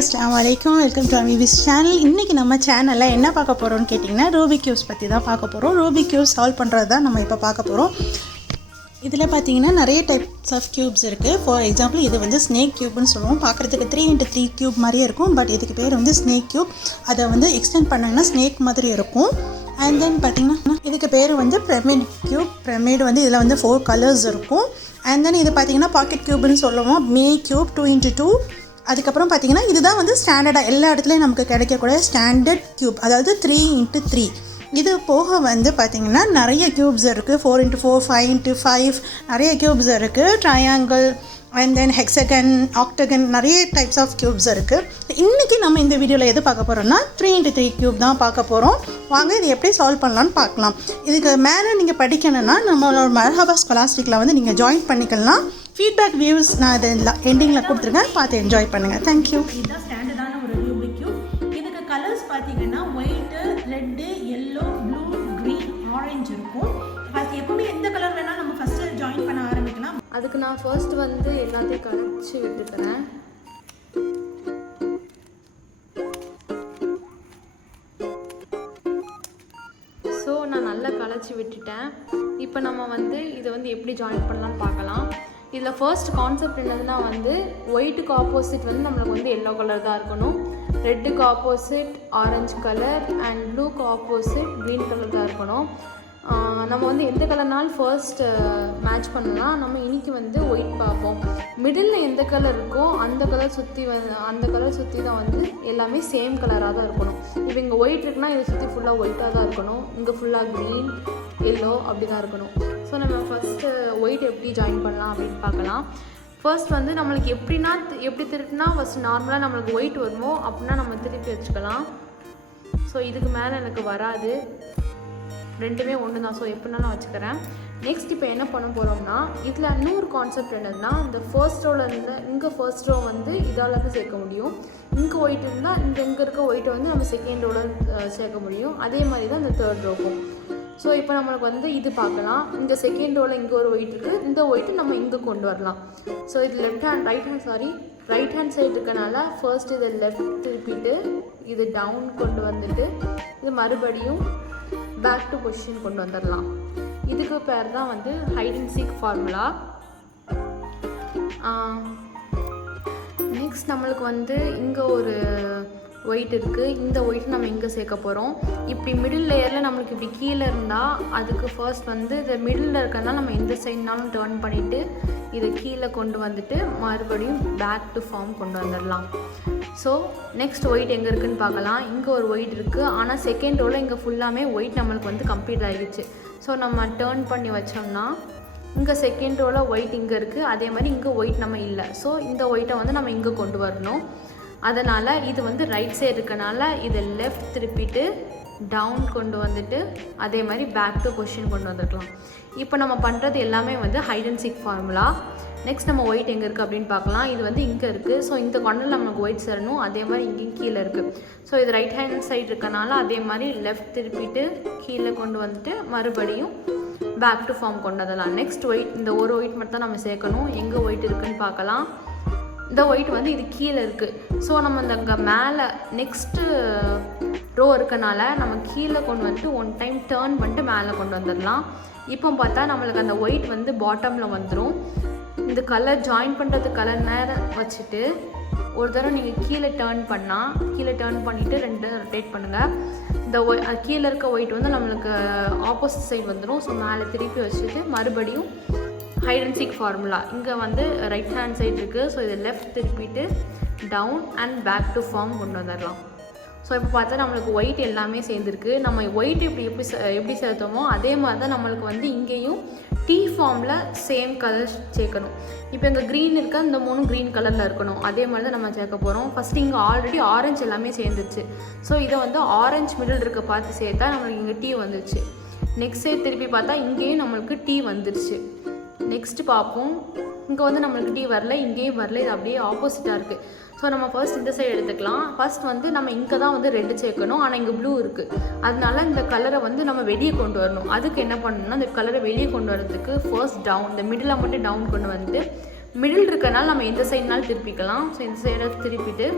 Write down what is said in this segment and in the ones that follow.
அஸ்ஸலாமு அலைக்கும். Welcome to அமீவிஸ் சேனல். இன்றைக்கி நம்ம சேனலில் என்ன பார்க்க போகிறோம்னு கேட்டிங்கன்னா ரூபிக் கியூப்ஸ் பற்றி தான் பார்க்க போகிறோம். ரூபிக் கியூப்ஸ் சால்வ் பண்ணுறது தான் நம்ம இப்போ பார்க்க போகிறோம். இதில் பார்த்தீங்கன்னா நிறைய டைப்ஸ் ஆஃப் க்யூப்ஸ் இருக்குது. ஃபார் எக்ஸாம்பிள் இது வந்து ஸ்னேக் க்யூப்னு சொல்லுவோம். பார்க்குறதுக்கு 3x3 க்யூப் மாதிரியே இருக்கும். பட் இதுக்கு பேர் வந்து ஸ்னேக் க்யூப். அதை வந்து எக்ஸ்டெண்ட் பண்ணாங்கன்னா ஸ்னேக் மாதிரி இருக்கும். அண்ட் தென் பார்த்திங்கன்னா இதுக்கு பேர் வந்து பிரமிட் க்யூப். பிரமிட் வந்து இதில் வந்து 4 கலர்ஸ் இருக்கும். அண்ட் தென் இது பார்த்திங்கன்னா பாக்கெட் க்யூப்னு சொல்லுவோம். Mini cube 2x2. அதுக்கப்புறம் பார்த்திங்கன்னா இதுதான் வந்து ஸ்டாண்டர்டாக எல்லா இடத்துலையும் நமக்கு கிடைக்கக்கூடிய ஸ்டாண்டர்ட் க்யூப், அதாவது 3x3. இது போக வந்து பார்த்திங்கன்னா நிறைய க்யூப்ஸ் இருக்குது. 4x4, 5x5 நிறைய க்யூப்ஸ் இருக்குது. Triangle and then hexagon, octagon, நிறைய டைப்ஸ் ஆஃப் க்யூப்ஸ் இருக்குது. இன்றைக்கி நம்ம இந்த வீடியோவில் எது பார்க்க போகிறோம்னா 3x3 க்யூப் தான் பார்க்க போகிறோம். வாங்க இது எப்படி சால்வ் பண்ணலான்னு பார்க்கலாம். இதுக்கு மேலே நீங்கள் படிக்கணும்னா நம்மளோட மர்ஹபா ஸ்காலஸ்டிக்கில் வந்து நீங்கள் ஜாயின் பண்ணிக்கலாம். ஃபீட்பேக் வியூஸ் நான் இது எண்டிங்கில் கொடுத்துருக்கேன், பார்த்து என்ஜாய் பண்ணுங்கள். தேங்க்யூ. இதுதான் ஸ்டாண்டர்டான ஒரு ரூபிக் கியூப். இதுக்கு கலர்ஸ் பார்த்தீங்கன்னா white, red, yellow, blue, green, orange இருக்கும். அது எப்பவுமே எந்த கலர் வேணாலும் நம்ம ஃபஸ்ட்டு ஜாயின் பண்ண ஆரம்பிக்கலாம். அதுக்கு நான் ஃபர்ஸ்ட் வந்து எல்லாத்தையும் கழிச்சு விட்டுக்கிறேன். ஸோ நான் நல்லா கழிச்சு விட்டுட்டேன். இப்போ நம்ம வந்து இதை வந்து எப்படி ஜாயின் பண்ணலாம்னு பார்க்கலாம். இதில் ஃபர்ஸ்ட் கான்செப்ட் என்னதுன்னா வந்து ஒயிட்டுக்கு ஆப்போசிட் வந்து நம்மளுக்கு வந்து எல்லோ கலர் தான் இருக்கணும், ரெட்டுக்கு ஆப்போசிட் ஆரஞ்சு கலர் அண்ட் ப்ளூக்கு ஆப்போசிட் க்ரீன் கலர் தான் இருக்கணும். நம்ம வந்து எந்த கலர்னாலும் ஃபர்ஸ்ட் மேட்ச் பண்ணலாம். நம்ம இன்றைக்கி வந்து ஒயிட் பார்ப்போம். மிடில் எந்த கலர் இருக்கோ அந்த கலர் சுற்றி தான் வந்து எல்லாமே சேம் கலராக தான் இருக்கணும். இப்போ இங்கே ஒயிட் இருக்குன்னா இதை சுற்றி ஃபுல்லாக ஒயிட்டாக தான் இருக்கணும். இங்கே ஃபுல்லாக க்ரீன், எல்லோ அப்படி தான் இருக்கணும். ஸோ நம்ம ஃபஸ்ட்டு ஒயிட் எப்படி ஜாயின் பண்ணலாம் அப்படின்னு பார்க்கலாம். ஃபர்ஸ்ட் வந்து நம்மளுக்கு எப்படி திருப்பினா ஃபஸ்ட்டு நார்மலாக நம்மளுக்கு ஒயிட் வருமோ அப்படின்னா நம்ம திருப்பி வச்சுக்கலாம். ஸோ இதுக்கு மேலே எனக்கு வராது, ரெண்டுமே ஒன்று தான். ஸோ எப்படின்னா நான் வச்சுக்கிறேன். நெக்ஸ்ட் இப்போ என்ன பண்ண போகிறோம்னா இதில் இன்னொரு கான்செப்ட் என்னதுன்னா இந்த ஃபர்ஸ்ட் ரோவில் இருந்து இங்கே ஃபர்ஸ்ட் ரோ வந்து இதால் தான் சேர்க்க முடியும். இங்கே ஒயிட் இருந்தால் இங்கே இருக்க ஒயிட்டை வந்து நம்ம செகண்ட் ரோவில் சேர்க்க முடியும். அதே மாதிரி தான் இந்த தேர்ட் ரோக்கும். ஸோ இப்போ நம்மளுக்கு வந்து இது பார்க்கலாம். இந்த செகண்ட் ரோவில் இங்கே ஒரு ஒயிட் இருக்குது, இந்த ஒயிட்டு நம்ம இங்கே கொண்டு வரலாம். ஸோ இது ரைட் ஹேண்ட் சைடு இருக்கனால ஃபர்ஸ்ட் இதை லெஃப்ட் திருப்பிட்டு இது டவுன் கொண்டு வந்துட்டு இது மறுபடியும் பேக் டு பொசிஷன் கொண்டு வந்துடலாம். இதுக்கு பேர் தான் வந்து hide and seek formula. Next நம்மளுக்கு வந்து இங்கே ஒரு ஒயிட் இருக்குது, இந்த ஒயிட் நம்ம இங்கே சேர்க்க போகிறோம். இப்படி மிடில் லேயரில் நம்மளுக்கு இப்படி கீழே இருந்தால் அதுக்கு ஃபர்ஸ்ட் வந்து இது மிடில் இருக்கிறதுனால நம்ம எந்த சைட்னாலும் டர்ன் பண்ணிவிட்டு இதை கீழே கொண்டு வந்துட்டு மறுபடியும் பேக் டு ஃபார்ம் கொண்டு வந்துடலாம். ஸோ நெக்ஸ்ட் ஒயிட் எங்கே இருக்குதுன்னு பார்க்கலாம். இங்கே ஒரு ஒயிட் இருக்குது, ஆனால் செகண்ட் ரோவில் இங்கே ஃபுல்லாமே ஒயிட் நம்மளுக்கு வந்து கம்ப்ளீட் ஆகிடுச்சு. ஸோ நம்ம டர்ன் பண்ணி வச்சோம்னா இங்கே செகண்ட் ரோவில் ஒயிட் இங்கே இருக்குது, அதே மாதிரி இங்கே ஒயிட் நம்ம இல்லை. ஸோ இந்த ஒயிட்டை வந்து நம்ம இங்கே கொண்டு வரணும். அதனால் இது வந்து ரைட் சைடு இருக்கனால இதை லெஃப்ட் திருப்பிட்டு டவுன் கொண்டு வந்துட்டு அதே மாதிரி பேக் டு பொசிஷன் கொண்டு வந்துருக்கலாம். இப்போ நம்ம பண்ணுறது எல்லாமே வந்து hide and seek formula. Next நம்ம ஒயிட் எங்கே இருக்குது அப்படின்னு பார்க்கலாம். இது வந்து இங்கே இருக்குது. ஸோ இந்த கார்னரில் நமக்கு ஒயிட் சேரணும், அதே மாதிரி இங்கேயும் கீழே இருக்குது. ஸோ இது ரைட் ஹேண்ட் சைடு இருக்கனால அதே மாதிரி லெஃப்ட் திருப்பிட்டு கீழே கொண்டு வந்துட்டு மறுபடியும் பேக் டு ஃபார்ம் கொண்டு வரலாம். நெக்ஸ்ட் ஒயிட், இந்த ஒரு ஒயிட் மட்டும் தான் நம்ம சேர்க்கணும். எங்கே ஒயிட் இருக்குதுன்னு பார்க்கலாம். இந்த ஒயிட் வந்து இது கீழே இருக்குது. ஸோ நம்ம இந்த அங்கே மேலே நெக்ஸ்ட்டு ரோ இருக்கனால நம்ம கீழே கொண்டு வந்துட்டு ஒன் டைம் டேர்ன் பண்ணிட்டு மேலே கொண்டு வந்துடலாம். இப்போ பார்த்தா நம்மளுக்கு அந்த ஒயிட் வந்து பாட்டமில் வந்துடும். இந்த கலர் ஜாயின் பண்ணுறது கலர் நேரம் வச்சுட்டு ஒரு தடவை நீங்கள் கீழே டேர்ன் பண்ணிவிட்டு 2 ரொட்டேட் பண்ணுங்கள். இந்த கீழே இருக்க ஒயிட் வந்து நம்மளுக்கு ஆப்போசிட் சைடு வந்துடும். ஸோ மேலே திருப்பி வச்சுட்டு மறுபடியும் ஹைட் அண்ட் சீக் ஃபார்முலா இங்கே வந்து ரைட் ஹேண்ட் சைடு இருக்குது. ஸோ இதை லெஃப்ட் திருப்பிட்டு down and back to form கொண்டு வந்துடலாம். ஸோ இப்போ பார்த்தா நம்மளுக்கு ஒயிட் எல்லாமே சேர்ந்துருக்கு. நம்ம ஒயிட் எப்படி சேர்த்தோமோ அதே மாதிரி தான் நம்மளுக்கு வந்து இங்கேயும் டீ ஃபார்மில் சேம் கலர் சேர்க்கணும். இப்போ இங்கே க்ரீன் இருக்க இந்த 3 க்ரீன் கலரில் இருக்கணும், அதே மாதிரி தான் நம்ம சேர்க்க போகிறோம். ஃபஸ்ட்டு இங்கே ஆல்ரெடி ஆரஞ்சு எல்லாமே சேர்ந்துருச்சு. ஸோ இதை வந்து ஆரஞ்சு மிடில் இருக்க பார்த்து சேர்த்தா நம்மளுக்கு இங்கே டீ வந்துருச்சு. நெக்ஸ்ட் சைடு திருப்பி பார்த்தா இங்கேயும் நம்மளுக்கு டீ வந்துருச்சு. நெக்ஸ்ட்டு பார்ப்போம், இங்கே வந்து நம்மளுக்கு டீ வரல, இங்கேயும் வரல, இது அப்படியே ஆப்போசிட்டாக இருக்குது. ஸோ நம்ம ஃபர்ஸ்ட் இந்த சைடு எடுத்துக்கலாம். ஃபர்ஸ்ட் வந்து நம்ம இங்கே தான் வந்து ரெட்டு சேர்க்கணும், ஆனால் இங்கே ப்ளூ இருக்குது. அதனால இந்த கலரை வந்து நம்ம வெளியே கொண்டு வரணும். அதுக்கு என்ன பண்ணணும்னா இந்த கலரை வெளியே கொண்டு வரதுக்கு ஃபர்ஸ்ட் டவுன், இந்த மிடில் மட்டும் டவுன் கொண்டு வந்துட்டு மிடில் இருக்கனால நம்ம எந்த சைடுனாலும் திருப்பிக்கலாம். ஸோ இந்த சைடை திருப்பிட்டு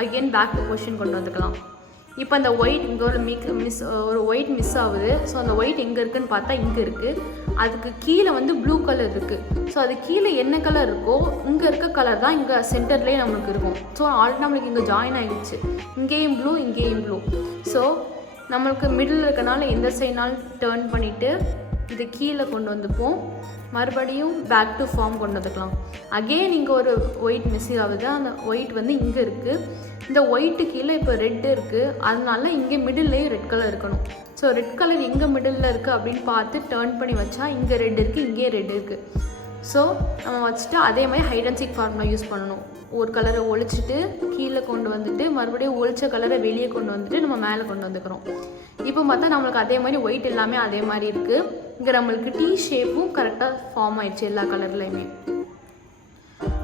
அகெயின் பேக் டு பொசிஷன் கொண்டு வந்துக்கலாம். இப்போ அந்த ஒயிட் இங்கே ஒரு ஒயிட் மிஸ் ஆகுது. ஸோ அந்த ஒயிட் எங்கே இருக்குதுன்னு பார்த்தா இங்கே இருக்குது. அதுக்கு கீழே வந்து ப்ளூ கலர் இருக்குது. ஸோ அது கீழே என்ன கலர் இருக்கோ இங்கே இருக்க கலர் தான் இங்கே சென்டர்லேயே நம்மளுக்கு இருக்கும். ஸோ ஆல்ரெடி நம்மளுக்கு இங்கே ஜாயின் ஆகிடுச்சு. இங்கேயும் ப்ளூ இங்கேயும் ப்ளூ. ஸோ நம்மளுக்கு மிடில் இருக்கனால எந்த சைட்னாலும் டேர்ன் பண்ணிவிட்டு இதை கீழே கொண்டு வந்துப்போம். மறுபடியும் பேக் டு ஃபார்ம் கொண்டு வந்துக்கலாம். அகெயின் இங்கே ஒரு ஒயிட் மிஸ் ஆகுது. அந்த ஒயிட் வந்து இங்கே இருக்குது. இந்த ஒயிட்டு கீழே இப்போ ரெட்டு இருக்குது. அதனால இங்கே மிடில்லையும் ரெட் கலர் இருக்கணும். ஸோ ரெட் கலர் எங்கே மிடில் இருக்குது அப்படின்னு பார்த்து டேர்ன் பண்ணி வச்சா இங்கே ரெட் இருக்குது, இங்கே ரெட் இருக்குது. ஸோ நம்ம வச்சுட்டு அதே மாதிரி hide and seek formula use பண்ணணும். ஒரு கலரை ஒழிச்சிட்டு கீழே கொண்டு வந்துட்டு மறுபடியும் ஒழிச்ச கலரை வெளியே கொண்டு வந்துட்டு நம்ம மேலே கொண்டு வந்துக்கிறோம். இப்போ பார்த்தா நம்மளுக்கு அதே மாதிரி ஒயிட் எல்லாமே அதே மாதிரி இருக்குது. இங்கே நம்மளுக்கு டீ ஷேப்பும் கரெக்டாக ஃபார்ம் ஆயிடுச்சு எல்லா கலர்லையுமே.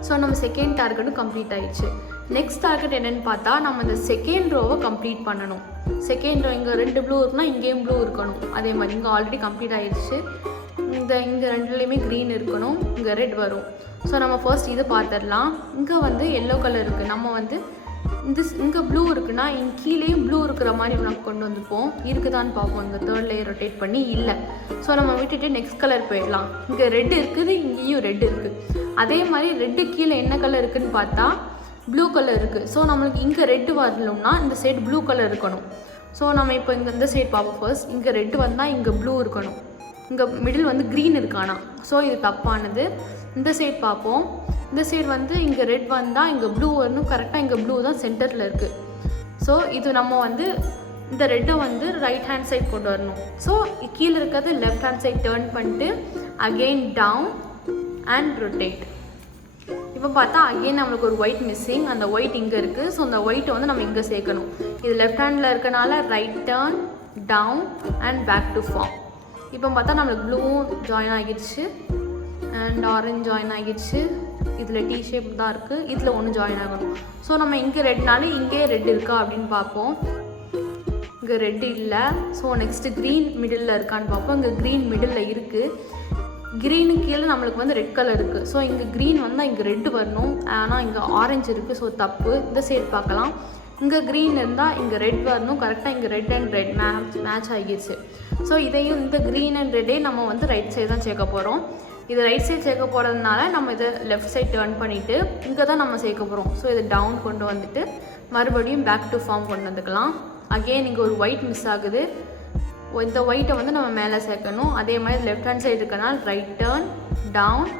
ஸோ நம்ம செகண்ட் டார்கெட்டும் கம்ப்ளீட் ஆயிடுச்சு. நெக்ஸ்ட் டார்கெட் என்னென்னு பார்த்தா நம்ம இந்த செகண்ட் ரோவை கம்ப்ளீட் பண்ணணும். செகண்ட் ரோ இங்கே 2 ப்ளூ இருக்குன்னா இங்கேயும் ப்ளூ இருக்கணும். அதே மாதிரி இங்கே ஆல்ரெடி கம்ப்ளீட் ஆயிடுச்சு. இங்கே ரெண்டுலேயுமே க்ரீன் இருக்கணும், இங்கே ரெட் வரும். ஸோ நம்ம ஃபர்ஸ்ட் இது பார்த்துடலாம். இங்கே வந்து எல்லோ கலர் இருக்குது. நம்ம வந்து இங்கே ப்ளூ இருக்குன்னா இங்கே கீழேயும் ப்ளூ இருக்கிற மாதிரி நம்ம கொண்டு வந்துப்போம். இருக்குதான்னு பார்ப்போம். இங்கே 3rd லேயர் ரொட்டேட் பண்ணி இல்லை. ஸோ நம்ம விட்டுட்டு நெக்ஸ்ட் கலர் போயிடலாம். இங்கே ரெட் இருக்குது, இங்கேயும் ரெட் இருக்குது. அதே மாதிரி ரெட்டு கீழே என்ன கலர் இருக்குதுன்னு பார்த்தா ப்ளூ கலர் இருக்குது. ஸோ நம்மளுக்கு இங்கே ரெட்டு வரணும்னா இந்த சைடு ப்ளூ கலர் இருக்கணும். ஸோ நம்ம இப்போ இங்கே இந்த சைடு பார்ப்போம். ஃபர்ஸ்ட் இங்கே ரெட்டு வந்தால் இங்கே ப்ளூ இருக்கணும். இங்கே மிடில் வந்து க்ரீன் இருக்கானா. ஸோ இது தப்பானது. இந்த சைடு பார்ப்போம். இந்த சைடு வந்து இங்கே ரெட் வந்தால் இங்கே ப்ளூ வரணும். கரெக்டாக இங்கே ப்ளூ தான் சென்டரில் இருக்குது. ஸோ இது நம்ம வந்து இந்த ரெட்டை வந்து ரைட் ஹேண்ட் சைட் கொண்டு வரணும். ஸோ கீழே இருக்கிறது லெஃப்ட் ஹேண்ட் சைட் டேர்ன் பண்ணிட்டு அகெயின் டவுன் அண்ட் ரொட்டேட். இப்போ பார்த்தா அகெயின் நம்மளுக்கு ஒரு ஒயிட் மிஸ்ஸிங். அந்த ஒயிட் இங்கே இருக்குது. ஸோ அந்த ஒயிட்டை வந்து நம்ம இங்கே சேர்க்கணும். இது லெஃப்ட் ஹேண்டில் இருக்கனால right turn down and back to form. இப்போ பார்த்தா நம்மளுக்கு ப்ளூவும் ஜாயின் ஆகிடுச்சு அண்ட் ஆரஞ்ச் ஜாயின் ஆகிடுச்சு. இதில் டீ ஷேப் தான் இருக்குது. இதில் ஒன்று ஜாயின் ஆகணும். ஸோ நம்ம இங்கே ரெட்னாலே இங்கே ரெட் இருக்கா அப்படின்னு பார்ப்போம். இங்கே ரெட் இல்லை. ஸோ நெக்ஸ்ட்டு க்ரீன் மிடில் இருக்கான்னு பார்ப்போம். இங்கே க்ரீன் மிடில் இருக்குது. க்ரீனுக்கு கீழே நம்மளுக்கு வந்து ரெட் கலர் இருக்குது. ஸோ இங்கே க்ரீன் வந்தால் இங்கே ரெட்டு வரணும். ஆனால் இங்கே ஆரஞ்சு இருக்குது. ஸோ தப்பு. இந்த சைடு பார்க்கலாம். இங்கே க்ரீன் இருந்தால் இங்கே ரெட் வரணும். கரெக்டாக இங்கே ரெட் அண்ட் ரெட் மேட்ச் ஆகிடுச்சு. ஸோ இதையும் இந்த க்ரீன் அண்ட் ரெட்டே நம்ம வந்து ரைட் சைடு தான் சேர்க்க போகிறோம். இது ரைட் சைடு சேர்க்க போகிறதுனால நம்ம இதை லெஃப்ட் சைட் டர்ன் பண்ணிவிட்டு இங்கே தான் நம்ம சேர்க்க போகிறோம். ஸோ இதை டவுன் கொண்டு வந்துட்டு மறுபடியும் பேக் டு ஃபார்ம் கொண்டு வந்துக்கலாம். அகெயின் இங்கே ஒரு ஒயிட் மிஸ் ஆகுது. இந்த ஒயிட்டை வந்து நம்ம மேலே சேர்க்கணும். அதே மாதிரி லெஃப்ட் ஹேண்ட் சைடு இருக்கனால right turn down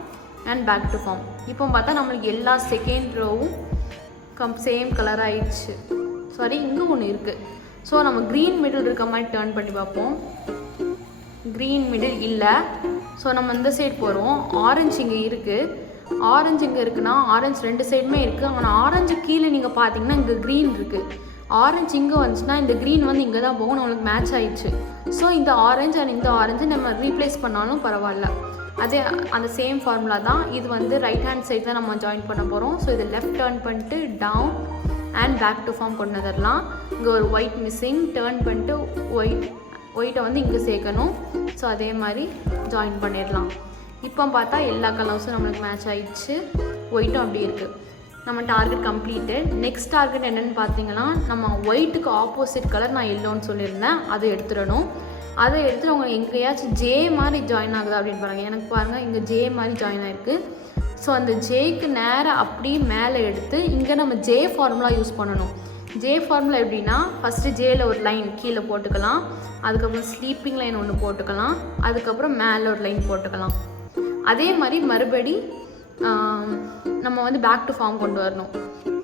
and back to form. இப்போ பார்த்தா நம்மளுக்கு எல்லா செகண்ட் ரோவும் சேம் கலர் ஆயிடுச்சு. சாரி, இங்கே ஒன்று இருக்குது. ஸோ நம்ம க்ரீன் மிடில் இருக்க மாதிரி டர்ன் பண்ணி பார்ப்போம். க்ரீன் மிடில் இல்லை. ஸோ நம்ம இந்த சைடு போகிறோம். ஆரஞ்சு இங்கே இருக்குது. ஆரஞ்சு இங்கே இருக்குன்னா ஆரஞ்சு 2 சைடுமே இருக்குது. ஆனால் ஆரஞ்சு கீழே நீங்கள் பார்த்தீங்கன்னா இங்கே க்ரீன் இருக்குது. ஆரஞ்சு இங்கே வந்துச்சுன்னா இந்த க்ரீன் வந்து இங்கே தான் போகும். நம்மளுக்கு மேட்ச் ஆயிடுச்சு. ஸோ இந்த ஆரஞ்சு அண்ட் இந்த ஆரஞ்சு நம்ம ரீப்ளேஸ் பண்ணாலும் பரவாயில்ல. அதே அந்த சேம் ஃபார்முலா தான். இது வந்து ரைட் ஹேண்ட் சைட் தான் நம்ம ஜாயின் பண்ண போகிறோம். ஸோ இது லெஃப்ட் டர்ன் பண்ணிட்டு down and back to form கொண்டு வந்துடலாம். இங்கே ஒரு ஒயிட் மிஸ்ஸிங். டர்ன் பண்ணிட்டு ஒயிட்டை வந்து இங்கே சேர்க்கணும். ஸோ அதே மாதிரி ஜாயின் பண்ணிடலாம். இப்போ பார்த்தா எல்லா கலர்ஸும் நம்மளுக்கு மேட்ச் ஆகிடுச்சு. ஒயிட்டும் அப்படி இருக்குது. நம்ம டார்கெட் கம்ப்ளீட்டட். நெக்ஸ்ட் டார்கெட் என்னென்னு பார்த்தீங்கன்னா நம்ம ஒயிட்டுக்கு ஆப்போசிட் கலர் நான் எல்லோன்னு சொல்லியிருந்தேன். அதை எடுத்துடணும். அதை எடுத்துகிட்டு அவங்க எங்கேயாச்சும் ஜே மாதிரி ஜாயின் ஆகுது அப்படின்னு பாருங்கள். எனக்கு பாருங்கள் இங்கே ஜே மாதிரி ஜாயின் ஆகிருக்கு. ஸோ அந்த ஜேக்கு நேராக அப்படியே மேலே எடுத்து இங்கே நம்ம ஜே ஃபார்முலா யூஸ் பண்ணணும். ஜே ஃபார்முலா எப்படின்னா ஃபஸ்ட்டு ஜேயில் ஒரு லைன் கீழே போட்டுக்கலாம். அதுக்கப்புறம் ஸ்லீப்பிங் லைன் ஒன்று போட்டுக்கலாம். அதுக்கப்புறம் மேலே ஒரு லைன் போட்டுக்கலாம். அதே மாதிரி மறுபடி நம்ம வந்து பேக் டு ஃபார்ம் கொண்டு வரணும்.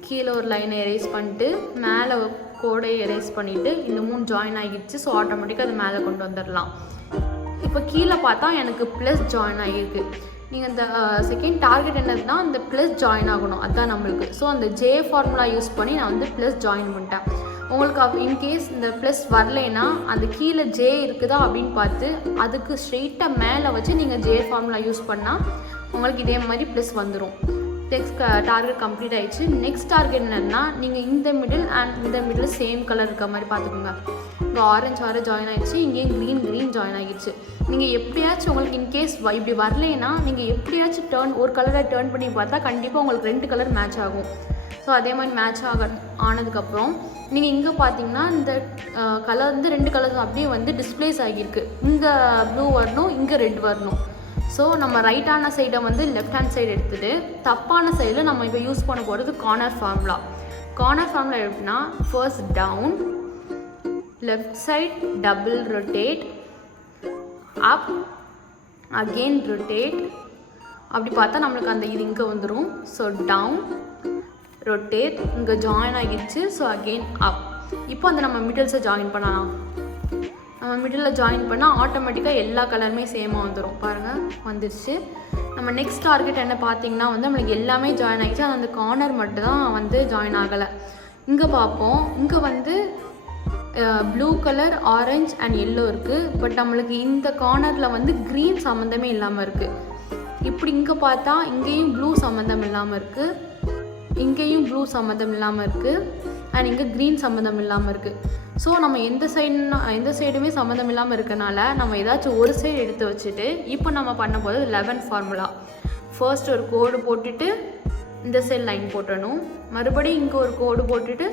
கீழே ஒரு லைனை எரேஸ் பண்ணிட்டு மேலே கோடை எரேஸ் பண்ணிவிட்டு இந்த 3 ஜாயின் ஆகிடுச்சு. ஸோ ஆட்டோமேட்டிக்காக அது மேலே கொண்டு வந்துடலாம். இப்போ கீழே பார்த்தா எனக்கு ப்ளஸ் ஜாயின் ஆகிருக்கு. நீங்கள் இந்த செகண்ட் டார்கெட் என்னதுன்னா அந்த ப்ளஸ் ஜாயின் ஆகணும். அதுதான் நம்மளுக்கு. ஸோ அந்த ஜே ஃபார்முலா யூஸ் பண்ணி நான் வந்து ப்ளஸ் ஜாயின் பண்ணிட்டேன். உங்களுக்கு இன்கேஸ் இந்த ப்ளஸ் வரலைன்னா அந்த கீழே ஜே இருக்குதா அப்படின்னு பார்த்து அதுக்கு ஸ்ட்ரெயிட்டாக மேலே வச்சு நீங்கள் ஜே ஃபார்முலா யூஸ் பண்ணால் உங்களுக்கு இதே மாதிரி ப்ளஸ் வந்துடும். நெக்ஸ்ட் டார்கெட் கம்ப்ளீட் ஆகிடுச்சு. நெக்ஸ்ட் டார்கெட் என்னென்னா நீங்கள் இந்த மிடில் அண்ட் இந்த மிடில் சேம் கலர் இருக்க மாதிரி பார்த்துக்கோங்க. இங்கே ஆரஞ்சு ஜாயின் ஆகிடுச்சு. இங்கேயும் க்ரீன் ஜாயின் ஆகிடுச்சு. நீங்கள் எப்படியாச்சும் உங்களுக்கு இன்கேஸ் இப்படி வரலைன்னா நீங்கள் எப்படியாச்சும் ஒரு கலரை டேர்ன் பண்ணி பார்த்தா கண்டிப்பாக உங்களுக்கு 2 கலர் மேட்ச் ஆகும். ஸோ அதே மாதிரி மேட்ச் ஆனதுக்கப்புறம் நீங்கள் இங்கே பார்த்தீங்கன்னா இந்த கலர் வந்து 2 கலர்ஸ் அப்படியே வந்து டிஸ்பிளேஸ் ஆகியிருக்கு. இங்கே ப்ளூ வரணும், இங்கே ரெட் வரணும். ஸோ நம்ம ரைட்டான சைடை வந்து லெஃப்ட் ஹேண்ட் சைடு எடுத்துகிட்டு தப்பான சைடில் நம்ம இப்போ யூஸ் பண்ண போகிறது கார்னர் ஃபார்முலா. கார்னர் ஃபார்முலா எப்படின்னா first down, left side double rotate, up, again rotate. அப்படி பார்த்தா நம்மளுக்கு அந்த இது இங்கே வந்துடும். ஸோ டவுன், ரொட்டேட், இங்கே ஜாயின் ஆகிடுச்சு. So again up. இப்போ அந்த நம்ம மிடில்ஸை ஜாயின் பண்ணலாம். நம்ம மிடில் ஜாயின் பண்ணால் ஆட்டோமேட்டிக்காக எல்லா கலருமே சேமாக வந்துடும். பாருங்கள் வந்துடுச்சு. நம்ம நெக்ஸ்ட் டார்கெட் என்ன பார்த்தீங்கன்னா வந்து நம்மளுக்கு எல்லாமே ஜாயின் ஆகிடுச்சு. ஆனால் அந்த கார்னர் மட்டும் தான் வந்து ஜாயின் ஆகலை. இங்கே பார்ப்போம். இங்கே வந்து blue colour, orange and yellow இருக்குது. பட் நம்மளுக்கு இந்த கார்னரில் வந்து க்ரீன் சம்மந்தமே இல்லாமல் இருக்குது. இப்படி இங்கே பார்த்தா இங்கேயும் ப்ளூ சம்மந்தம் இல்லாமல் இருக்குது, இங்கேயும் ப்ளூ சம்மந்தம் இல்லாமல் இருக்குது, அண்ட் இங்கே க்ரீன் சம்மந்தம் இல்லாமல் இருக்குது. ஸோ நம்ம எந்த சைடுமே சம்மந்தம் இல்லாமல் இருக்கனால நம்ம ஏதாச்சும் ஒரு சைடு எடுத்து வச்சுட்டு இப்போ நம்ம பண்ண போது 11 ஃபார்முலா. ஃபர்ஸ்ட் ஒரு கோடு போட்டுட்டு இந்த சைடு லைன் போட்டணும், மறுபடியும் இங்கே ஒரு கோடு போட்டுட்டு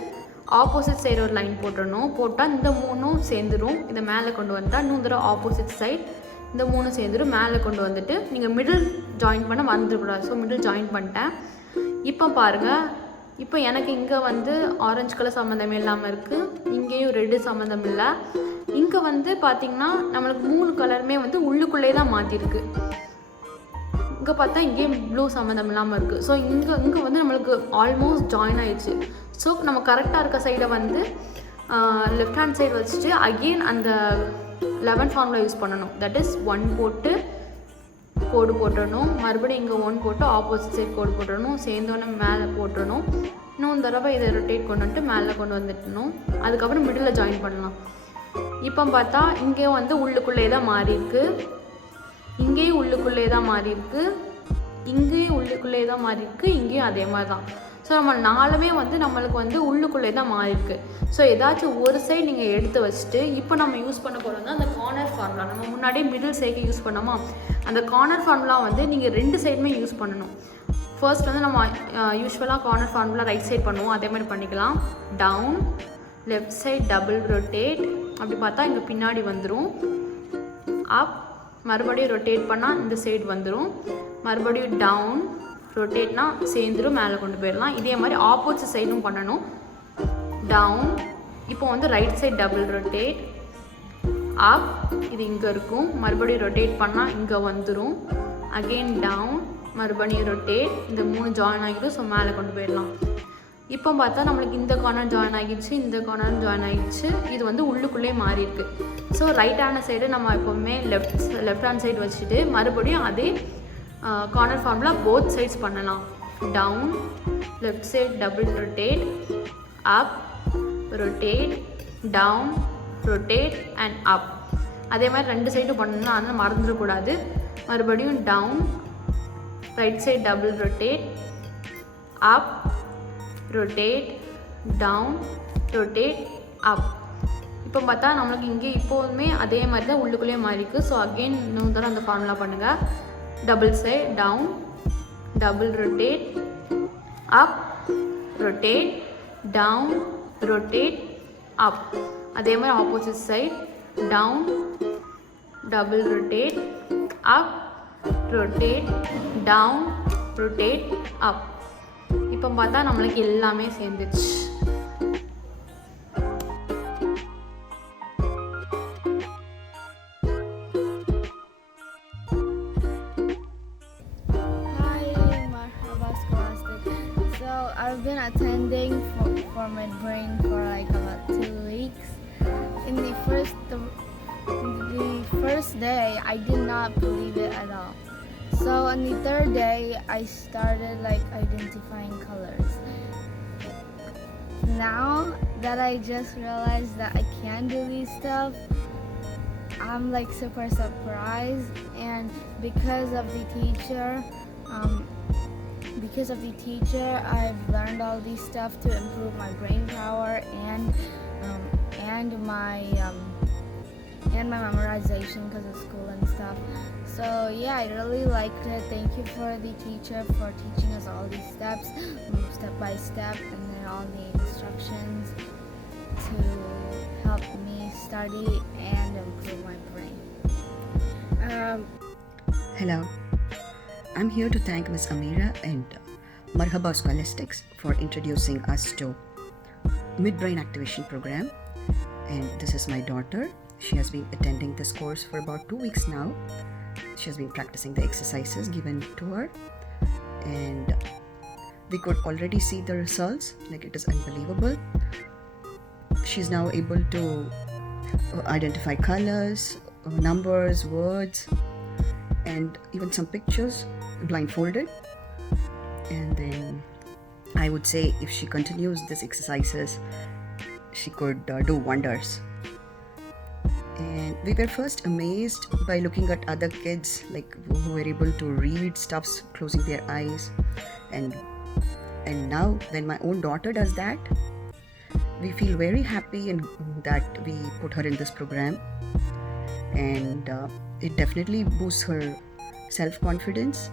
ஆப்போசிட் சைடு ஒரு லைன் போட்டணும். போட்டால் இந்த 3ம் சேர்ந்துடும். இதை மேலே கொண்டு வந்தால் இன்னும் தடவை ஆப்போசிட் சைடு இந்த 3 சேர்ந்துடும். மேலே கொண்டு வந்துட்டு நீங்கள் மிடில் ஜாயின் பண்ண மறந்துடக்கூடாது. ஸோ மிடில் ஜாயின் பண்ணிட்டேன். இப்போ பாருங்கள், இப்போ எனக்கு இங்கே வந்து ஆரஞ்சு கலர் சம்மந்தம் இல்லாமல் இருக்குது, இங்கேயும் ரெட்டு சம்மந்தம் இல்லை. இங்கே வந்து பார்த்திங்கன்னா நம்மளுக்கு 3 கலருமே வந்து உள்ளுக்குள்ளே தான் மாற்றிருக்கு. இங்கே பார்த்தா இங்கேயும் ப்ளூ சம்மந்தம் இல்லாமல் இருக்குது. ஸோ இங்கே வந்து நம்மளுக்கு ஆல்மோஸ்ட் ஜாயின் ஆகிடுச்சு. ஸோ நம்ம கரெக்டாக இருக்க சைடை வந்து லெஃப்ட் ஹேண்ட் சைடு வச்சுட்டு அகெயின் அந்த 11 ஃபார்முலா யூஸ் பண்ணணும். தட் இஸ் 1 போட்டு கோடு போட்டுடணும், மறுபடியும் இங்கே 1 போட்டு ஆப்போசிட் சைட் கோடு போட்டுடணும், சேர்ந்தோன்னே மேலே போட்டுடணும். இன்னும் தடவை இதை ரொட்டேட் கொண்டு வந்துட்டு மேலே கொண்டு வந்துட்டணும். அதுக்கப்புறம் மிடில் ஜாயின் பண்ணலாம். இப்போ பார்த்தா இங்கே வந்து உள்ளுக்குள்ளே தான் மாறி இருக்கு, இங்கேயும் உள்ளுக்குள்ளே தான் மாறி இருக்கு, இங்கேயும் உள்ளுக்குள்ளே தான் மாறி இருக்கு, இங்கேயும் அதே மாதிரி தான். ஸோ நம்ம 4மே வந்து நம்மளுக்கு வந்து உள்ளுக்குள்ளே தான் மாறி இருக்கு. ஸோ ஏதாச்சும் ஒரு சைடு நீங்கள் எடுத்து வச்சுட்டு இப்போ நம்ம யூஸ் பண்ண போகிறது அந்த கார்னர் ஃபார்முலா. நம்ம முன்னாடியே மிடில் சைடுக்கு யூஸ் பண்ணோமா, அந்த கார்னர் ஃபார்முலா வந்து நீங்கள் 2 சைடுமே யூஸ் பண்ணணும். ஃபர்ஸ்ட் வந்து நம்ம யூஸ்வலாக கார்னர் ஃபார்முலா ரைட் சைட் பண்ணுவோம், அதே மாதிரி பண்ணிக்கலாம். Down, left side double rotate, அப்படி பார்த்தா இங்கே பின்னாடி வந்துடும். அப், மறுபடியும் ரொட்டேட் பண்ணால் இந்த சைடு வந்துடும். மறுபடியும் டவுன், ரொட்டேட்னா சேர்ந்துடும், மேலே கொண்டு போயிடலாம். இதே மாதிரி ஆப்போசிட் சைடும் பண்ணணும். டவுன், இப்போ வந்து ரைட் சைட் டபுள் ரொட்டேட், அப், இது இங்கே இருக்கும், மறுபடியும் ரொட்டேட் பண்ணால் இங்கே வந்துடும். அகெயின் டவுன், மறுபடியும் ரொட்டேட், இந்த 3 ஜாயின் ஆகிடும். ஸோ மேலே கொண்டு போயிடலாம். இப்போ பார்த்தா நம்மளுக்கு இந்த கார்னர் ஜாயின் ஆகிடுச்சு, இந்த கார்னர் ஜாயின் ஆகிடுச்சு. இது வந்து உள்ளுக்குள்ளே மாறி இருக்கு. ஸோ ரைட் ஹேண்ட் சைடு நம்ம எப்போவுமே லெஃப்ட் ஹேண்ட் சைடு வச்சுட்டு மறுபடியும் அதே கார்னர் ஃபார்முலா போத் சைட்ஸ் பண்ணலாம். Down, left side double rotate, up, rotate, down, rotate and up. அதே மாதிரி 2 சைடும் பண்ணணும், அதனால் மறந்துடக்கூடாது. மறுபடியும் down, right side double rotate, up, rotate, down, rotate, up. இப்போ பார்த்தா நம்மளுக்கு இங்கே இப்போதுமே அதே மாதிரி தான் உள்ளுக்குள்ளேயே மாறி இருக்குது. ஸோ அகெயின் இன்னும் தடவை அந்த ஃபார்முலா பண்ணுங்கள். Double side down, double rotate, up, rotate, down, rotate, up. அதே மாதிரி opposite side down, double rotate, up, rotate, down, rotate, up. இப்போ பார்த்தா நம்மளுக்கு எல்லாமே சேர்ந்துச்சு. I've been attending for my brain for like about 2 weeks. In the first day, I did not believe it at all. So on the 3rd day, I started like identifying colors. Now that I just realized that I can do these stuff, I'm like super surprised. And because of the teacher, I've learned all these stuff to improve my brain power and my memorization because of school and stuff. So yeah, I really liked it. Thank you for the teacher for teaching us all these steps, step by step, and then all the instructions to help me study and improve my brain. Hello, I'm here to thank Ms. Amira and Marhaba Scholastics for introducing us to Midbrain Activation Program. And this is my daughter. She has been attending this course for about 2 weeks now. She has been practicing the exercises given to her, and we could already see the results. Like, it is unbelievable. She's now able to identify colors, numbers, words, and even some pictures blindfolded. And then I would say if she continues these exercises, she could do wonders. And we were first amazed by looking at other kids, like, who were able to read stuffs closing their eyes, and now when my own daughter does that, we feel very happy and that we put her in this program. And it definitely boosts her self-confidence,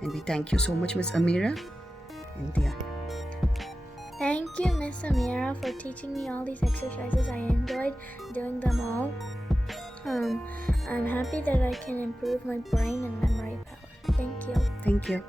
and we thank you so much, Ms. Amira. And yeah. Thank you, Miss Amira, for teaching me all these exercises. I enjoyed doing them all. I'm happy that I can improve my brain and memory power. Thank you. Thank you.